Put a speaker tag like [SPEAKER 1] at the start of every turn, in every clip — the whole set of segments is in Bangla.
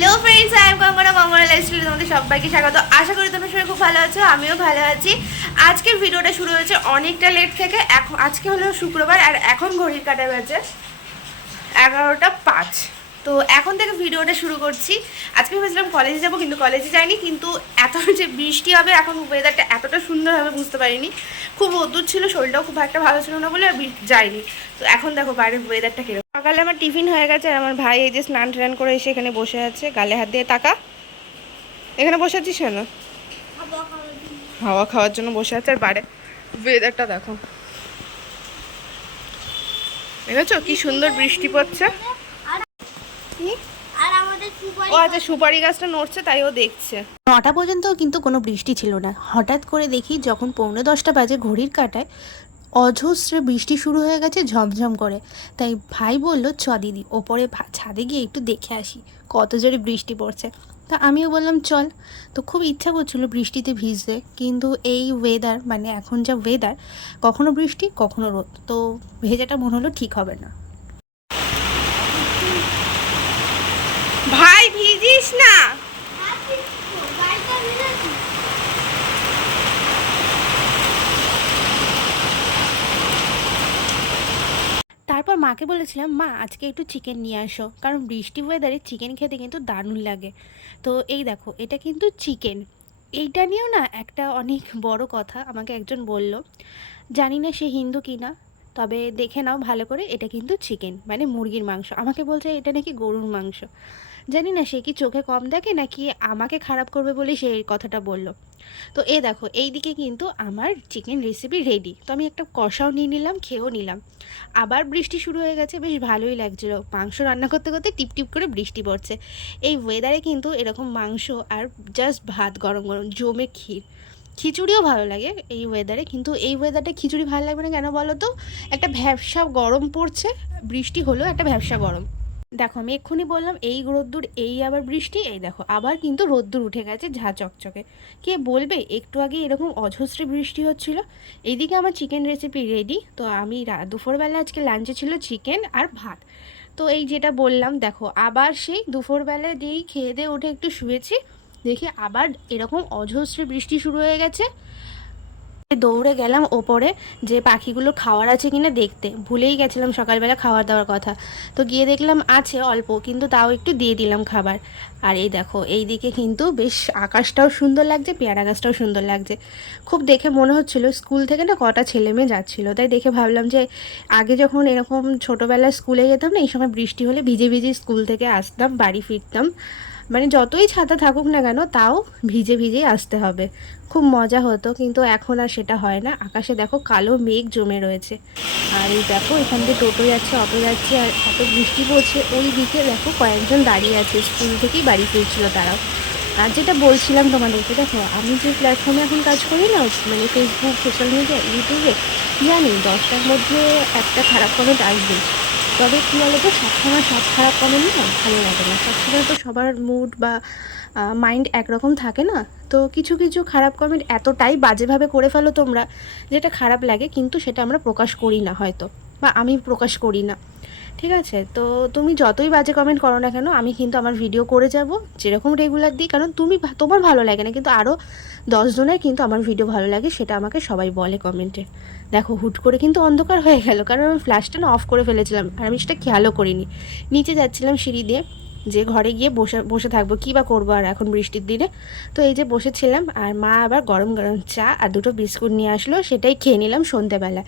[SPEAKER 1] Hello friends I am Kangana Kangana লাইফস্টাইলে তোমাদের সবাইকে স্বাগত। আশা করি তোমরা সবাই খুব ভালো আছো, আমিও ভালো আছি। আজকের ভিডিওটা শুরু হয়েছে অনেকটা লেট থেকে, এখন আজকে হলো শুক্রবার, আর এখন ঘড়ির কাটা বাজে এগারোটা পাঁচ। তো এখন থেকে ভিডিওটা শুরু করছি। আজকে ভেবেছিলাম কলেজে যাব, কিন্তু কলেজে যাইনি, কিন্তু এত যে বৃষ্টি হবে, এখন ওয়েদারটা এতটা সুন্দর হবে বুঝতে পারিনি। খুব রোদ্দুর ছিল, শরীরটাও খুব একটা ভালো ছিল না বলে যাইনি তো এখন দেখো বাইরের ওয়েদারটা কীরকম। সকালে আমার টিফিন হয়ে গেছে আমার ভাই এই যে স্নান টান করে এসে এখানে বসে আছে, গালে হাত দিয়ে টাকা এখানে বসে আছিস কেন? হাওয়া খাওয়ার জন্য বসে আছে আর বাইরে ওয়েদারটা দেখো। দেখেছ কি সুন্দর বৃষ্টি পড়ছে? কি?
[SPEAKER 2] আর আমাদের সুপারি
[SPEAKER 1] ও আচ্ছা সুপারি গাছটা নড়ছে তাই ও দেখছে।
[SPEAKER 3] নটা পর্যন্ত কিন্তু কোনো বৃষ্টি ছিল না। হঠাৎ করে দেখি যখন পৌনে দশটা বাজে ঘড়ির কাটায় অজস্র বৃষ্টি শুরু হয়ে গেছে ঝমঝম করে। তাই ভাই বলল চ দিদি ওপরে ছাদে গিয়ে একটু দেখে আসি কত জোরে বৃষ্টি পড়ছে। তা আমিও বললাম চল। তো খুব ইচ্ছা করছিল বৃষ্টিতে ভিজতে কিন্তু এই ওয়েদার মানে এখন যা ওয়েদার কখনো বৃষ্টি কখনো রোদ। তো ভেজাটা মনে হলো ঠিক হবে না।
[SPEAKER 1] না?
[SPEAKER 3] তারপর মাকে বলেছিলাম, মা, আজকে একটু চিকেন নিয়ে আসো। কারণ বৃষ্টি ওয়েদারে চিকেন খেতে কিন্তু দারুণ লাগে। তো এই দেখো, এটা কিন্তু চিকেন এইটা নিয়েও না একটা অনেক বড় কথা আমাকে একজন বলল। জানি না সে হিন্দু কি না তবে দেখে নাও ভালো করে, এটা কিন্তু চিকেন মানে মুরগির মাংস। আমাকে বলছে এটা নাকি গরুর মাংস। জানি না সে কি চোখে কম দেখে নাকি আমাকে খারাপ করবে বলে সে এই কথাটা বলল। তো এ দেখো এই দিকে কিন্তু আমার চিকেন রেসিপি রেডি তো আমি একটা কষাও নিয়ে নিলাম, খেয়েও নিলাম। আবার বৃষ্টি শুরু হয়ে গেছে, বেশ ভালোই লাগছিল। মাংস রান্না করতে করতে টিপ টিপ করে বৃষ্টি পড়ছে। এই ওয়েদারে কিন্তু এরকম মাংস আর জাস্ট ভাত গরম গরম, জমে ক্ষীর। খিচুড়িও ভালো লাগে এই ওয়েদারে কিন্তু এই ওয়েদারটা খিচুড়ি ভালো লাগবে না কেন বলো তো একটা ভ্যাবসা গরম পড়ছে, বৃষ্টি হলো একটা ভ্যাবসা গরম। দেখো, আমি এক্ষুনি বললাম, এই রোদ্দুর, এই আবার বৃষ্টি, এই দেখো, আবার কিন্তু রোদ্দুর উঠে গেছে ঝা চকচকে। কে বলবে? একটু আগে এরকম অজস্র বৃষ্টি হচ্ছিল। এইদিকে আমার চিকেন রেসিপি রেডি তো আমি দুপুরবেলা আজকে লাঞ্চে ছিল চিকেন আর ভাত। তো এই যেটা বললাম, দেখো, আবার সেই দুপুরবেলা দিয়েই খেয়ে দিয়ে উঠে একটু শুয়েছি দেখি আবার এরকম অজস্র বৃষ্টি শুরু হয়ে গেছে। দৌড়ে গেলাম ওপরে, যে পাখিগুলো খাওয়ার আছে কিনা দেখতে। ভুলেই গেছিলাম সকালবেলা খাওয়ার দাওয়ার কথা। তো গিয়ে দেখলাম আছে অল্প, কিন্তু তাও একটু দিয়ে দিলাম খাবার। আর এই দেখো, এই দিকে কিন্তু বেশ আকাশটাও সুন্দর লাগছে, পেয়ারা গাছটাও সুন্দর লাগছে। খুব দেখে মনে হচ্ছিল স্কুল থেকে না কটা ছেলে মেয়ে যাচ্ছিল। তাই দেখে ভাবলাম যে আগে যখন এরকম ছোটোবেলায় স্কুলে যেতাম না, এই সময় বৃষ্টি হলে ভিজে ভিজে স্কুল থেকে আসতাম, বাড়ি ফিরতাম। মানে যতই ছাতা থাকুক না কেন, তাও ভিজে ভিজেই আসতে হবে। খুব মজা হতো, কিন্তু এখন আর সেটা হয় না। আকাশে দেখো কালো মেঘ জমে রয়েছে। আর এই দেখো, এখান দিয়ে টোটো যাচ্ছে, অটো যাচ্ছে, আর এত বৃষ্টি পড়ছে। ওই দিকে দেখো কয়েকজন দাঁড়িয়ে আছে, স্কুল থেকেই বাড়ি ফিরছিল তারাও। আর যেটা বলছিলাম তোমাদেরকে, দেখো, আমি যে প্ল্যাটফর্মে এখন কাজ করি না মানে ফেসবুক সোশ্যাল মিডিয়া ইউটিউবে জানি, দশটার মধ্যে একটা খারাপ কমেন্ট আসবে তবে কী বলো তো সবসময় সব খারাপ কমেন্ট না ভালো লাগে না। সবসময় তো সবার মুড বা মাইন্ড একরকম থাকে না। তো কিছু কিছু খারাপ কমেন্ট এতটাই বাজেভাবে করে ফেলো তোমরা, যেটা খারাপ লাগে, কিন্তু সেটা আমরা প্রকাশ করি না হয়তো। বা আমি প্রকাশ করি না। ঠিক আছে? তো তুমি যতই বাজে কমেন্ট করো না কেন, আমি কিন্তু আমার ভিডিও করে যাব। যেরকম রেগুলার দিই, কারণ তুমি তোমার ভালো লাগে না, কিন্তু আরও দশজনের কিন্তু আমার ভিডিও ভালো লাগে, সেটা আমাকে সবাই বলে কমেন্টে দেখো, হুট করে কিন্তু অন্ধকার হয়ে গেল, কারণ আমি ফ্ল্যাশটা না অফ করে ফেলেছিলাম, আর আমি সেটা খেয়ালও করিনি। নিচে যাচ্ছিলাম সিঁড়ি দিয়ে যে ঘরে গিয়ে বসে বসে থাকব, কী বা করব আর এখন বৃষ্টির দিনে। তো এই যে বসেছিলাম আর মা আবার গরম গরম চা আর দুটো বিস্কুট নিয়ে আসলো, সেটাই খেয়ে নিলাম সন্ধেবেলা।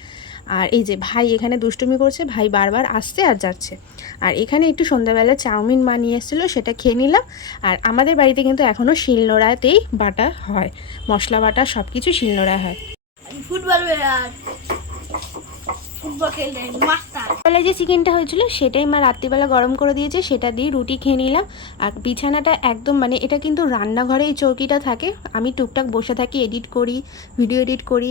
[SPEAKER 3] আর এই যে ভাই এখানে দুষ্টুমি করছে, ভাই বারবার আসছে আর যাচ্ছে। আর এখানে একটু সন্ধ্যাবেলা চাউমিন মা নিয়ে এসেছিল, সেটা খেয়ে নিলাম। আর আমাদের বাড়িতে কিন্তু এখনও শিলনোড়াতেই বাটা হয়। মশলা বাটা সব কিছু শিলনোড়ায় হয়।
[SPEAKER 2] ফুটবল
[SPEAKER 3] বেলা যে চিকেনটা হয়েছিল, সেটাই মা রাত্রিবেলা গরম করে দিয়েছে, সেটা দিয়ে রুটি খেয়ে নিলাম। আর বিছানাটা একদম মানে এটা কিন্তু রান্নাঘরে এই চৌকিটা থাকে। আমি টুকটাক বসে থাকি, এডিট করি, ভিডিও এডিট করি।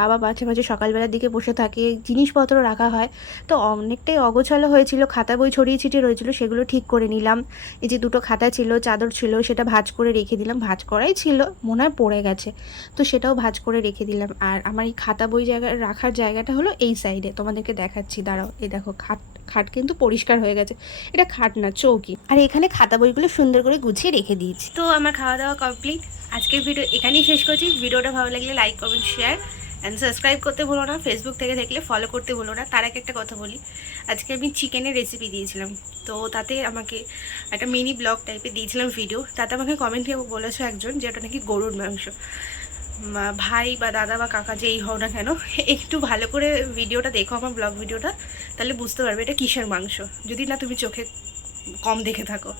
[SPEAKER 3] বাবা মাঝে মাঝে সকালবেলার দিকে বসে থাকে, জিনিসপত্র রাখা হয়। তো অনেকটাই অগোছালো হয়েছিল, খাতা বই ছড়িয়ে ছিটিয়ে রয়েছিল, সেগুলো ঠিক করে নিলাম। এই যে দুটো খাতা ছিল, চাদর ছিল, সেটা ভাজ করে রেখে দিলাম। ভাজ করাই ছিল, মনে হয় পড়ে গেছে। তো সেটাও ভাজ করে রেখে দিলাম। আর আমার এই খাতা বই জায়গা, রাখার জায়গাটা হলো এই সাইডে। তোমাদেরকে দেখাচ্ছি, দাঁড়াও, এই দেখো খাট
[SPEAKER 4] খাট কিন্তু পরিষ্কার হয়ে গেছে, এটা খাট না, চৌকি। আর এখানে খাতা বইগুলো সুন্দর করে গুছিয়ে রেখে দিয়েছি।
[SPEAKER 3] তো আমার খাওয়া দাওয়া কমপ্লিট আজকের ভিডিও এখানেই শেষ করছি। ভিডিওটা ভালো লাগলে like comment share and subscribe করতে ভুলো না। ফেসবুক থেকে দেখলে ফলো করতে ভুলো না। তার একটা কথা বলি। আজকে আমি চিকেনের রেসিপি দিয়েছিলাম। তো তাতে আমাকে একটা মিনি ব্লগ টাইপের দিয়েছিলাম ভিডিও তাতে আমাকে কমেন্টে বলেছে একজন যে ওটা নাকি গরুর মাংস। ভাই বা দাদা বা কাকা যেই হও না কেন, একটু ভালো করে ভিডিওটা দেখো আমার ব্লগ ভিডিওটা, তাহলে বুঝতে পারবে এটা কিসের মাংস। যদি না তুমি চোখে কম দেখে থাকো।